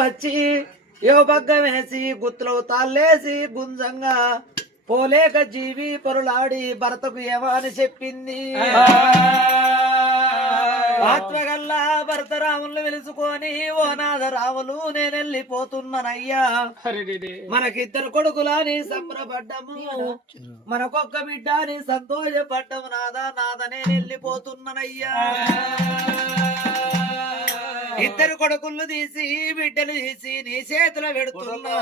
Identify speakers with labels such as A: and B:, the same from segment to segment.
A: వచ్చి ఏ బగ్గం వేసి గుత్తులో తాళ్ళేసి గుంజంగా పోలేక జీవి పొరులాడి భర్తకు ఏమని చెప్పింది. ఆత్మగల్లా భర్త రాములు వెలుసుకొని ఓ నాథ రాములు నేను వెళ్ళిపోతున్నానయ్యా మనకిద్దరు కొడుకులని సంబరపడ్డము. మనకొక్క బిడ్డ అని సంతోషపడ్డము. నాదా నాద నేను వెళ్ళిపోతున్నానయ్యా ఇద్దరు కొడుకులు తీసి బిడ్డలు తీసి నీ చేతిలో పెడుతున్నా.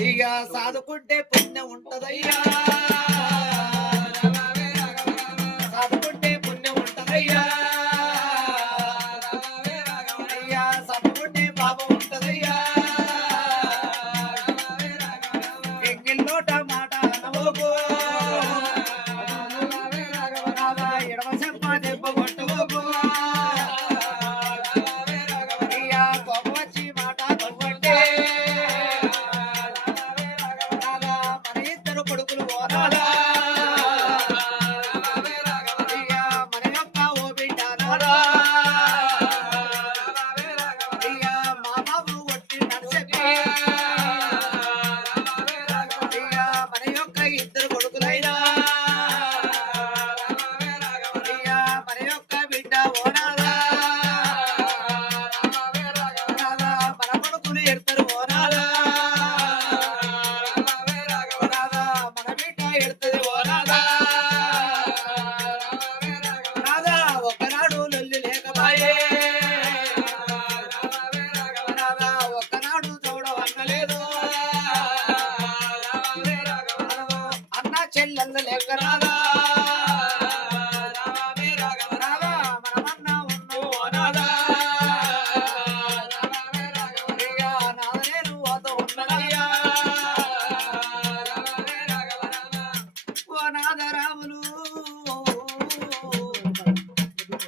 A: ఇక సాదుకుంటే పుణ్యం ఉంటదయ్యా. సాదుకుంటే పుణ్యం ఉంటదయ్యా. అయ్యా సాదుకుంటే పాపం ఉంటదయ్యా. ఎంగిల్లో టమాట అనవోకు.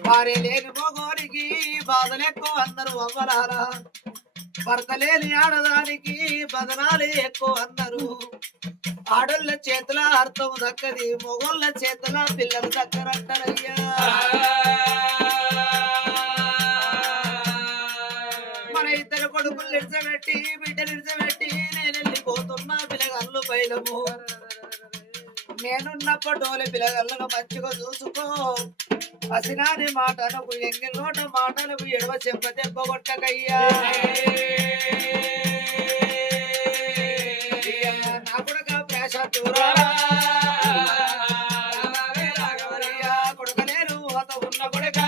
A: వారి లేని మొగోనికి బాధలు ఎక్కువ అందరు అవ్వరారా భర్త లేని ఆడదానికి బదనాలు ఎక్కువ అందరు. ఆడోళ్ళ చేతుల అర్థం దక్కది మొగోళ్ళ చేతుల పిల్లలు దక్కరంటారయ్యా. మన ఇద్దరు కొడుకులు నిడిచబెట్టి బిడ్డ నిడిచబెట్టి నేను వెళ్ళిపోతున్నా పిల్లగల్లు బయలము నేనున్నప్పటోలే పిల్లగల్లను మంచిగా చూసుకో. అసినాని మాటలకు ఎంగిల్ నోట మాటలకు ఎడవ చెంప దెబ్బ కొట్టకయ్యా. కొడుక నేను అత ఉన్న కొడుకా.